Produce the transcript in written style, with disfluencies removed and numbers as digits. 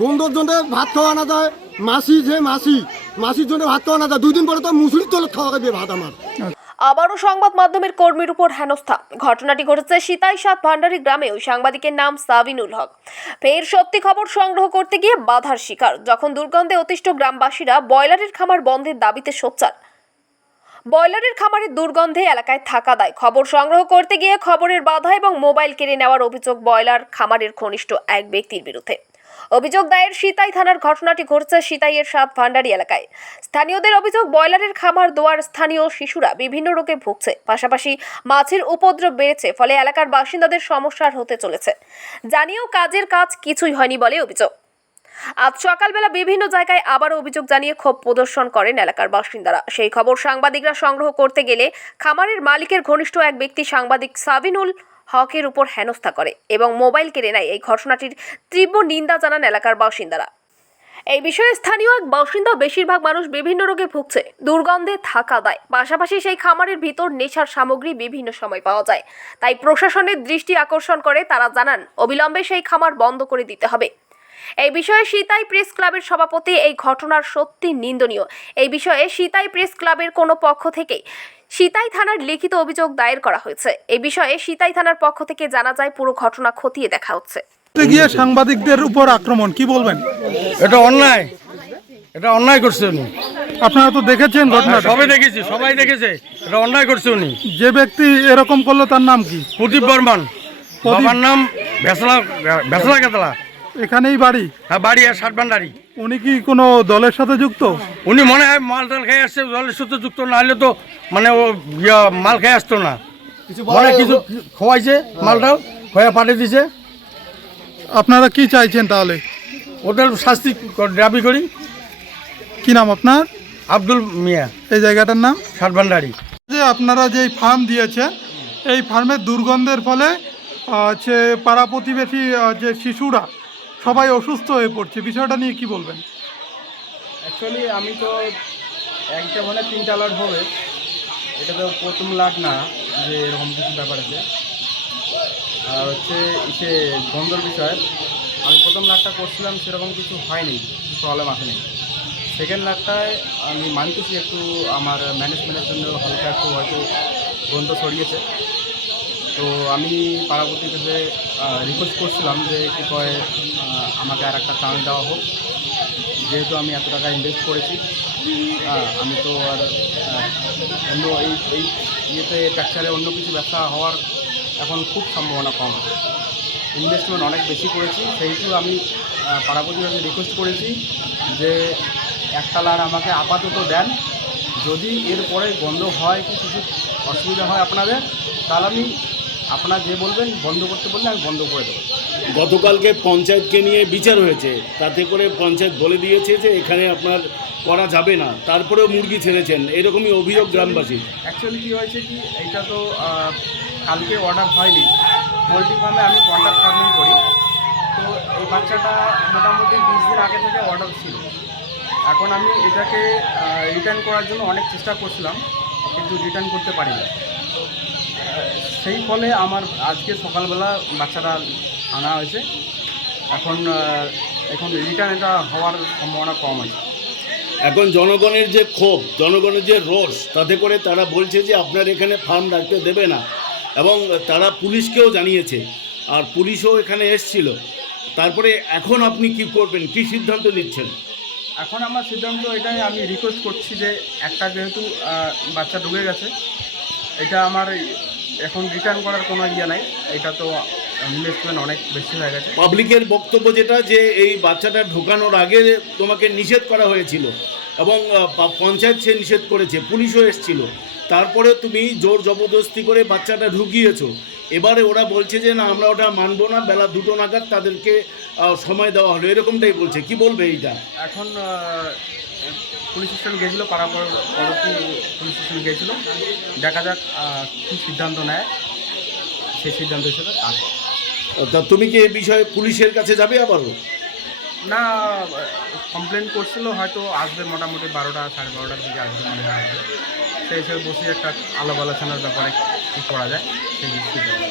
গন্ধর জন্য ভাত খাওয়া না যায়, মাসির জন্য ভাত খাওয়া না যায়। 2 দিন পরে তো মুসুরির তলে খাওয়া খাবে ভাত আমার। আবারও সংবাদ মাধ্যমের কর্মীর উপর হেনস্থা। ঘটনাটি ঘটেছে সিতাই সাত ভান্ডারী গ্রামে। ওই সাংবাদিকের নাম সাবিনুল হক। ফের সত্যি খবর সংগ্রহ করতে গিয়ে বাধার শিকার। যখন দুর্গন্ধে অতিষ্ঠ গ্রামবাসীরা বয়লারের খামার বন্ধের দাবিতে সোচ্চার। বয়লারের খামারের দুর্গন্ধে এলাকায় থাকা দায়। খবর সংগ্রহ করতে গিয়ে খবরের বাধা এবং মোবাইল কেড়ে নেওয়ার অভিযোগ বয়লার খামারের ঘনিষ্ঠ এক ব্যক্তির বিরুদ্ধে। অভিযোগ দায়ের সিতাই থানার। ঘটনাটি ঘটছে সিতাইয়ের সাত ভান্ডারী এলাকায়। স্থানীয়দের অভিযোগ, বয়লারের খামার দোয়ার স্থানীয় শিশুরা বিভিন্ন রোগে ভুগছে, পাশাপাশি মাছের উপদ্রব বেড়েছে, ফলে এলাকার বাসিন্দাদের সমস্যার হতে চলেছে। জানিয়েও কাজের কাজ কিছুই হয়নি বলে অভিযোগ। আজ সকালবেলা বিভিন্ন জায়গায় আবারও অভিযোগ জানিয়ে ক্ষোভ প্রদর্শন করেন এলাকার বাসিন্দারা। সেই খবর সাংবাদিকরা সংগ্রহ করতে গেলে খামারের মালিকের ঘনিষ্ঠ এক ব্যক্তি সাংবাদিক সাবিনুল হকের উপর হেনস্থা করে এবং মোবাইল কেড়ে নেয়। এই ঘটনাটির তীব্র নিন্দা জানান এলাকার বাসিন্দারা। এই বিষয়ে স্থানীয় এক বাসিন্দা, বেশিরভাগ মানুষ বিভিন্ন রোগে ভুগছে, দুর্গন্ধে থাকা দায়, পাশাপাশি সেই খামারের ভিতর নেশার সামগ্রী বিভিন্ন সময় পাওয়া যায়। তাই প্রশাসনের দৃষ্টি আকর্ষণ করে তারা জানান অবিলম্বে সেই খামার বন্ধ করে দিতে হবে। এই বিষয়ে সিতাই প্রেস ক্লাবের সভাপতি, এই ঘটনার সত্যি নিন্দনীয়। এই বিষয়ে সিতাই প্রেস ক্লাবের কোনো পক্ষ থেকে সিতাই থানার লিখিত অভিযোগ দায়ের করা হয়েছে। এই বিষয়ে সিতাই থানার পক্ষ থেকে জানা যায় পুরো ঘটনা খতিয়ে দেখা হচ্ছে। গিয়ে সাংবাদিকদের উপর আক্রমণ, কি বলবেন? এটা অন্যায়, এটা অন্যায় করছে উনি। আপনারা তো দেখেছেন ঘটনা? সবাই দেখেছি, সবাই দেখেছে, এটা অন্যায় করছে উনি। যে ব্যক্তি এরকম করলো তার নাম কি? প্রদীপ বর্মন। বাবার নাম ভেসলা কেতলা। এখানেই বাড়ি? হ্যাঁ, বাড়ি আর সাত ভান্ডারী। উনি কি কোনো দলের সাথে যুক্ত? উনি মনে হয় মাল টাল খেয়ে আসছে, দলের সাথে যুক্ত না হলে তো মানে ও মাল খেয়ে আসতো না। মানে কিছু খোয়াইছে, মালটাও খোয়া পাঠিয়ে দিছে। আপনারা কি চাইছেন তাহলে? ওদের শাস্তি দাবি করি। কি নাম আপনার? আব্দুল মিয়া। এই জায়গাটার নাম? সাত ভান্ডারী। যে আপনারা যেই ফার্ম দিয়েছেন, এই ফার্মের দুর্গন্ধের ফলে হচ্ছে পাড়া প্রতিবেশী যে শিশুরা সবাই অসুস্থ হয়ে পড়ছে, বিষয়টা নিয়ে কি বলবেন? অ্যাকচুয়ালি আমি তো একটা মানে 3টা লট হবে, এটা তো প্রথম লট না যে এরকম কিছু ব্যাপার আছে। আর হচ্ছে সে গন্ধর বিষয়, আমি প্রথম লাটটা করছিলাম সেরকম কিছু হয়নি, কিছু প্রবলেম আসেনি। সেকেন্ড লাটটায় আমি মানতেছি একটু আমার ম্যানেজমেন্টের জন্য হালকা একটু হয়তো গন্ধ ছড়িয়েছে। তো আমি পাড়াপতির কাছে রিকোয়েস্ট করছিলাম যে কী কয় আমাকে আর একটা চান্স দেওয়া হোক, যেহেতু আমি এত টাকা ইনভেস্ট করেছি। আমি তো আর অন্য এই ইয়েতে ট্যাক্সারে অন্য কিছু ব্যবসা হওয়ার এখন খুব সম্ভাবনা কম। ইনভেস্টমেন্ট অনেক বেশি করেছি, সেইটু আমি পাড়াপতির কাছে রিকোয়েস্ট করেছি যে একটা লাট আমাকে আপাতত দেন। যদি এরপরে গন্ধ হয় কি কিছু অসুবিধা হয় আপনাদের, তাহলে আমি আপনারা যে বলবেন বন্ধ করতে বললে আমি বন্ধ করে দেবো। গতকালকে পঞ্চায়েতকে নিয়ে বিচার হয়েছে, তাতে করে পঞ্চায়েত বলে দিয়েছে যে এখানে আপনার করা যাবে না, তারপরেও মুরগি ছেড়েছেন, এরকমই অভিযোগ গ্রামবাসী। অ্যাকচুয়ালি কী হয়েছে কি, এইটা তো কালকে অর্ডার হয়নি। পোলট্রি ফার্মে আমি কন্ট্রাক্ট ফার্মিং করি, তো এই বাচ্চাটা মোটামুটি 20 দিন আগে থেকে অর্ডার ছিল। এখন আমি এটাকে রিটার্ন করার জন্য অনেক চেষ্টা করছিলাম, কিন্তু রিটার্ন করতে পারিনি। সেই ফলে আমার আজকে সকালবেলা বাচ্চাটা আনা হয়েছে। এখন রিটার্ন এটা হওয়ার সম্ভাবনা কম আছে। এখন জনগণের যে ক্ষোভ, জনগণের যে রোষ, তাতে করে তারা বলছে যে আপনার এখানে ফার্ম রাখতে দেবে না, এবং তারা পুলিশকেও জানিয়েছে, আর পুলিশও এখানে এসছিল। তারপরে এখন আপনি কি করবেন, কি সিদ্ধান্ত নিচ্ছেন? এখন আমার সিদ্ধান্ত এটাই, আমি রিকোয়েস্ট করছি যে একটা যেহেতু বাচ্চা ঢুকে গেছে, এটা আমার এখন রিটার্ন করার কোনো ইয়ে নাই। এটা তো ইনভেস্টমেন্ট অনেক বেশি হয়ে গেছে। পাবলিকের বক্তব্য যেটা, যে এই বাচ্চাটা ঢোকানোর আগে তোমাকে নিষেধ করা হয়েছিল এবং পঞ্চায়েত সে নিষেধ করেছে, পুলিশও এসেছিল, তারপরে তুমি জোর জবরদস্তি করে বাচ্চাটা ঢুকিয়েছো। এবারে ওরা বলছে যে না, আমরা ওটা মানবো না, বেলা 2টো নাগাদ তাদেরকে সময় দেওয়া হলো, এরকমটাই বলছে। কি বলবে এইটা? এখন পুলিশ স্টেশন গেছিলো, পরবর্তী পুলিশ স্টেশন গেছিলো, দেখা যাক কী সিদ্ধান্ত নেয়, সেই সিদ্ধান্ত হিসেবে কাজ। তা তুমি কি এই বিষয়ে পুলিশের কাছে যাবে আবারও? না, কমপ্লেন করছিল, হয়তো আসবে মোটামুটি 12টা 12:30 দিকে আসবে মনে হয়। সেই হিসেবে বসে একটা আলাপ আলোচনার ব্যাপারে কী করা যায় সেই সিদ্ধান্ত।